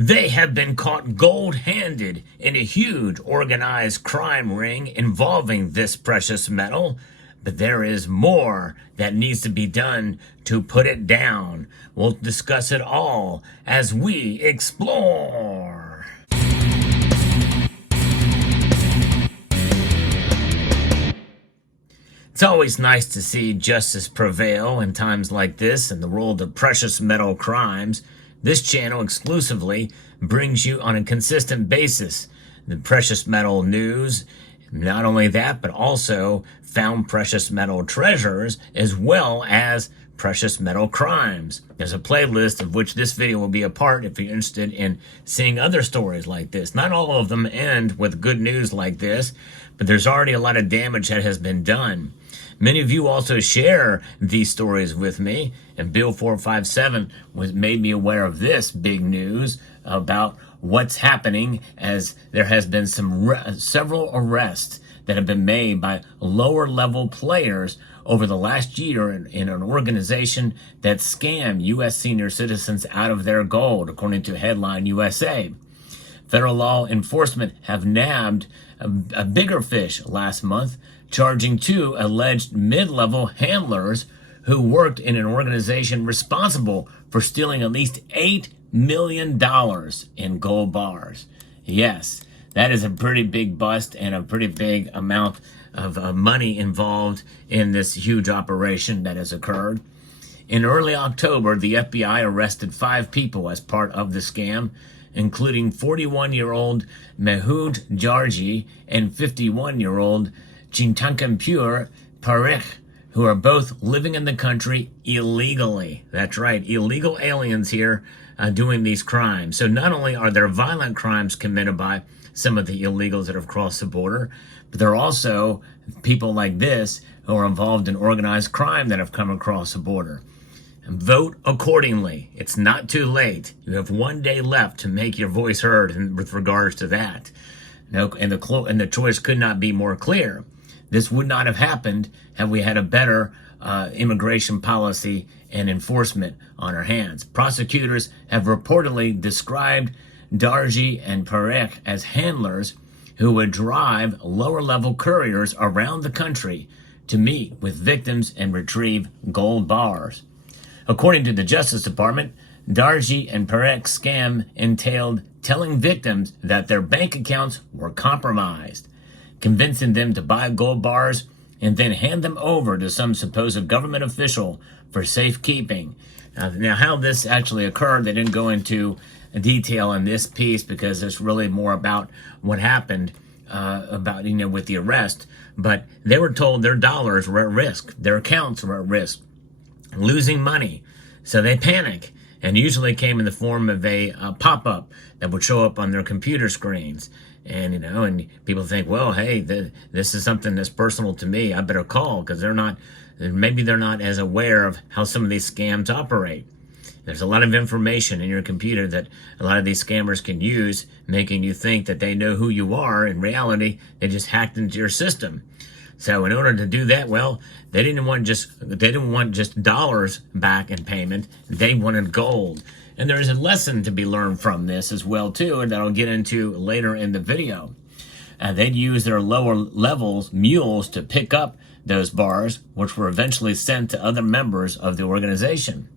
They have been caught gold-handed in a huge organized crime ring involving this precious metal, but there is more that needs to be done to put it down. We'll discuss it all as we explore. It's always nice to see justice prevail in times like this in the world of precious metal crimes. This channel exclusively brings you on a consistent basis the precious metal news. Not only that, but also found precious metal treasures as well as precious metal crimes. There's a playlist of which this video will be a part if you're interested in seeing other stories like this. Not all of them end with good news like this, but there's already a lot of damage that has been done. Many of you also share these stories with me, and Bill457 made me aware of this big news about what's happening, as there has been several arrests that have been made by lower level players over the last year in an organization that scammed U.S. senior citizens out of their gold, according to Headline USA. Federal law enforcement have nabbed a bigger fish last month, charging two alleged mid-level handlers who worked in an organization responsible for stealing at least $8 million in gold bars. Yes, that is a pretty big bust and a pretty big amount of money involved in this huge operation that has occurred. In early October, the FBI arrested 5 people as part of the scam, including 41-year-old Mehud Jarji and 51-year-old Chintankampur Parikh, who are both living in the country illegally. That's right, illegal aliens here doing these crimes. So not only are there violent crimes committed by some of the illegals that have crossed the border, but there are also people like this who are involved in organized crime that have come across the border. And vote accordingly. It's not too late. You have 1 day left to make your voice heard with regards to that. And the choice could not be more clear. This would not have happened had we had a better immigration policy and enforcement on our hands. Prosecutors have reportedly described Darji and Parikh as handlers who would drive lower-level couriers around the country to meet with victims and retrieve gold bars. According to the Justice Department, Darji and Parikh's scam entailed telling victims that their bank accounts were compromised, convincing them to buy gold bars and then hand them over to some supposed government official for safekeeping. Now, how this actually occurred, they didn't go into detail in this piece because it's really more about what happened with the arrest. But they were told their dollars were at risk, their accounts were at risk, losing money. So they panic, and usually came in the form of a pop-up that would show up on their computer screens. And, and people think, well, hey, this is something that's personal to me. I better call, because maybe they're not as aware of how some of these scams operate. There's a lot of information in your computer that a lot of these scammers can use, making you think that they know who you are. In reality, they just hacked into your system. So in order to do that, well, they didn't want just dollars back in payment. They wanted gold. And there's a lesson to be learned from this as well, too, and that I'll get into later in the video. They'd use their lower levels mules to pick up those bars, which were eventually sent to other members of the organization.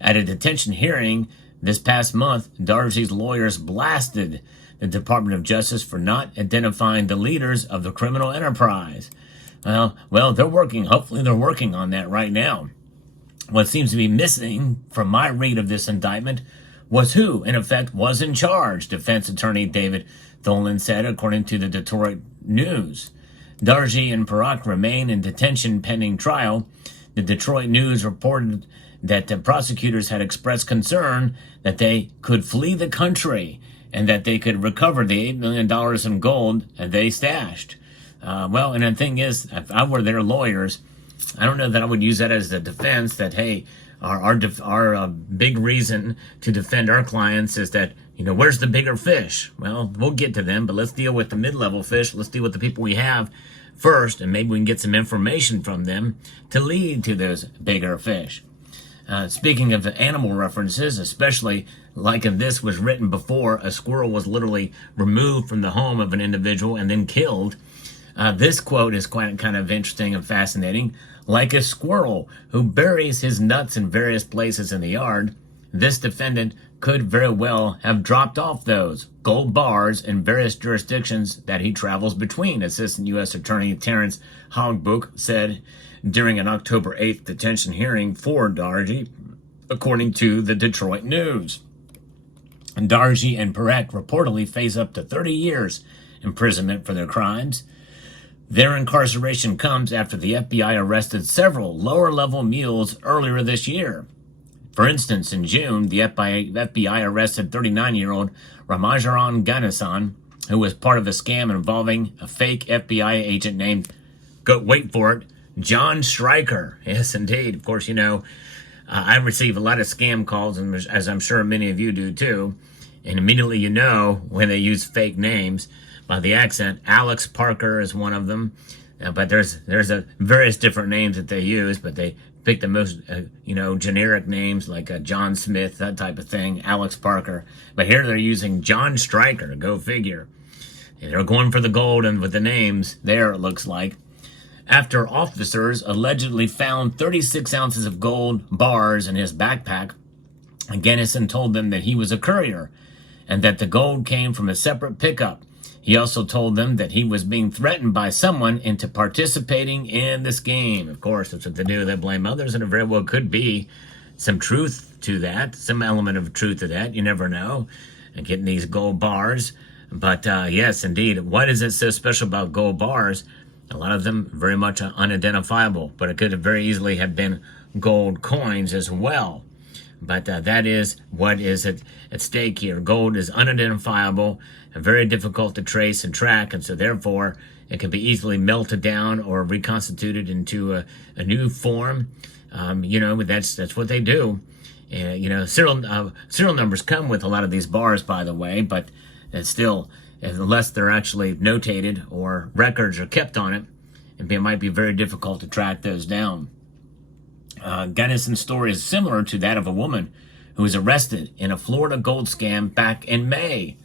At a detention hearing this past month, Darji's lawyers blasted the Department of Justice for not identifying the leaders of the criminal enterprise. Well, they're working. Hopefully they're working on that right now. What seems to be missing from my read of this indictment was who, in effect, was in charge, defense attorney David Tholen said, according to the Detroit News. Darji and Parikh remain in detention pending trial. The Detroit News reported that the prosecutors had expressed concern that they could flee the country and that they could recover the $8 million in gold they stashed. And the thing is, if I were their lawyers, I don't know that I would use that as a defense that, hey, our big reason to defend our clients is that, where's the bigger fish? Well, we'll get to them, but let's deal with the mid-level fish. Let's deal with the people we have first, and maybe we can get some information from them to lead to those bigger fish. Speaking of animal references, especially like if this was written before a squirrel was literally removed from the home of an individual and then killed. This quote is quite kind of interesting and fascinating. Like a squirrel who buries his nuts in various places in the yard, this defendant could very well have dropped off those gold bars in various jurisdictions that he travels between, Assistant U.S. Attorney Terrence Hogbook said during an October 8th detention hearing for Dargy, according to the Detroit News. Dargy and Perec reportedly face up to 30 years imprisonment for their crimes. Their incarceration comes after the FBI arrested several lower-level mules earlier this year. For instance, in June, the FBI arrested 39-year-old Ramajaran Ganesan, who was part of a scam involving a fake FBI agent named, wait for it, John Stryker. Yes, indeed. Of course, I receive a lot of scam calls, and as I'm sure many of you do too, and immediately you know when they use fake names by the accent. Alex Parker is one of them, but there's various different names that they use, but they pick the most generic names like John Smith, that type of thing, Alex Parker. But here they're using John Stryker, go figure. And they're going for the gold, and with the names there, it looks like. After officers allegedly found 36 ounces of gold bars in his backpack, Ganesan told them that he was a courier and that the gold came from a separate pickup. He also told them that he was being threatened by someone into participating in this game. Of course, that's what they do. They blame others, and it very well could be some truth to that, some element of truth to that. You never know. And getting these gold bars. But yes, indeed. What is it so special about gold bars? A lot of them very much unidentifiable, but it could have very easily have been gold coins as well. But that is what is at stake here. Gold is unidentifiable and very difficult to trace and track, and so therefore it can be easily melted down or reconstituted into a new form. That's what they do. Serial numbers come with a lot of these bars, by the way, but it's still, unless they're actually notated or records are kept on it, it might be very difficult to track those down. Ganesan's story is similar to that of a woman who was arrested in a Florida gold scam back in May.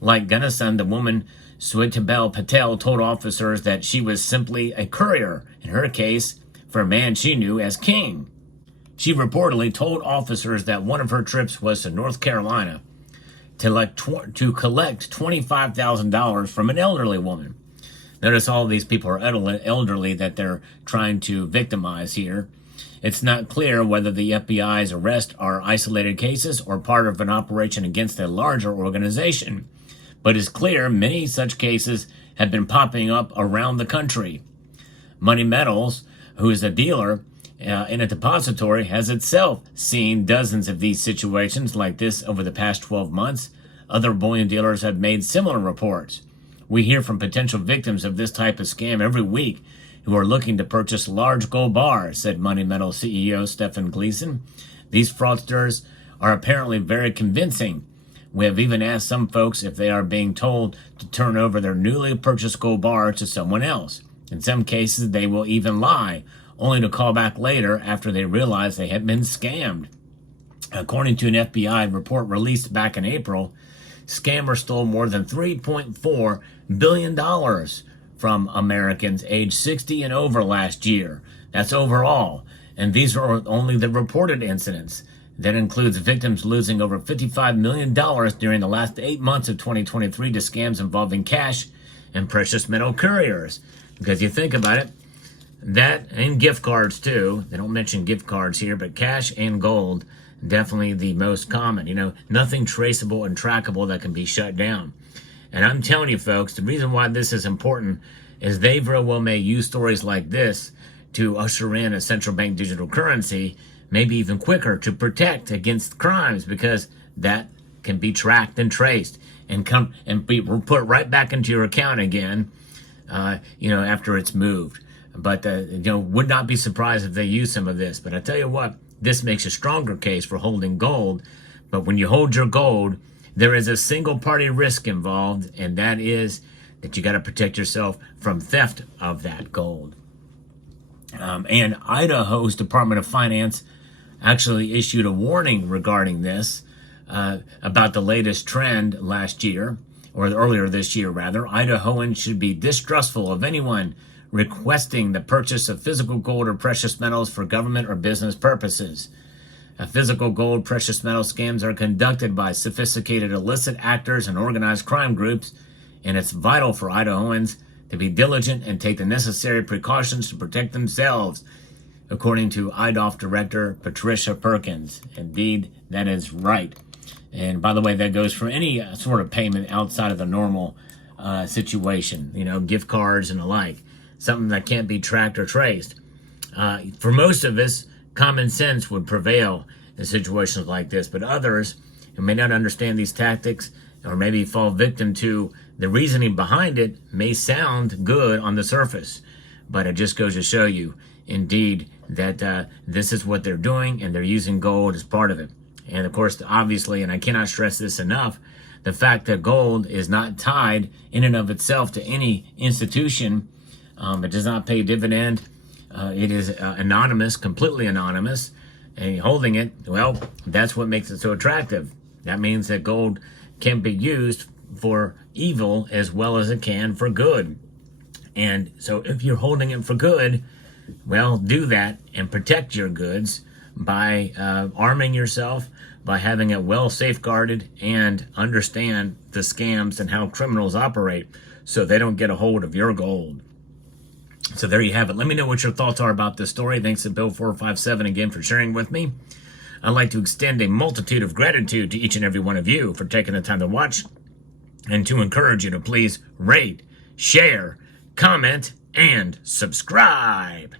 Like Ganesan, the woman Swetabel Patel told officers that she was simply a courier, in her case, for a man she knew as King. She reportedly told officers that one of her trips was to North Carolina to collect $25,000 from an elderly woman. Notice all these people are elderly that they're trying to victimize here. It's not clear whether the FBI's arrests are isolated cases or part of an operation against a larger organization, but it's clear many such cases have been popping up around the country. Money Metals, who is a dealer in a depository, has itself seen dozens of these situations like this over the past 12 months. Other bullion dealers have made similar reports. We hear from potential victims of this type of scam every week who are looking to purchase large gold bars, said Money Metal CEO Stephen Gleason. These fraudsters are apparently very convincing. We have even asked some folks if they are being told to turn over their newly purchased gold bar to someone else. In some cases, they will even lie, only to call back later after they realize they have been scammed. According to an FBI report released back in April, scammers stole more than $3.4 billion from Americans aged 60 and over last year. That's overall. And these are only the reported incidents. That includes victims losing over $55 million during the last 8 months of 2023 to scams involving cash and precious metal couriers. Because you think about it, that and gift cards too. They don't mention gift cards here, but cash and gold, definitely the most common. Nothing traceable and trackable that can be shut down. And I'm telling you, folks, the reason why this is important is they very well may use stories like this to usher in a central bank digital currency, maybe even quicker, to protect against crimes, because that can be tracked and traced and be put right back into your account again, after it's moved. But, would not be surprised if they use some of this. But I tell you what, this makes a stronger case for holding gold. But when you hold your gold, there is a single party risk involved, and that is that you got to protect yourself from theft of that gold. And Idaho's Department of Finance actually issued a warning regarding this. about the latest trend last year, or earlier this year rather. Idahoans should be distrustful of anyone requesting the purchase of physical gold or precious metals for government or business purposes. Physical gold, precious metal scams are conducted by sophisticated illicit actors and organized crime groups, and it's vital for Idahoans to be diligent and take the necessary precautions to protect themselves, according to IDOF Director Patricia Perkins. Indeed, that is right. And by the way, that goes for any sort of payment outside of the normal situation, gift cards and the like, something that can't be tracked or traced. For most of us, common sense would prevail in situations like this, but others who may not understand these tactics or maybe fall victim to the reasoning behind it may sound good on the surface, but it just goes to show you, indeed, that this is what they're doing, and they're using gold as part of it. And of course, obviously, and I cannot stress this enough, the fact that gold is not tied in and of itself to any institution. It does not pay a dividend. It is anonymous, completely anonymous, and holding it, well, that's what makes it so attractive. That means that gold can be used for evil as well as it can for good. And so if you're holding it for good, well, do that and protect your goods by arming yourself, by having it well safeguarded, and understand the scams and how criminals operate so they don't get a hold of your gold. So there you have it. Let me know what your thoughts are about this story. Thanks to Bill457 again for sharing with me. I'd like to extend a multitude of gratitude to each and every one of you for taking the time to watch, and to encourage you to please rate, share, comment, and subscribe.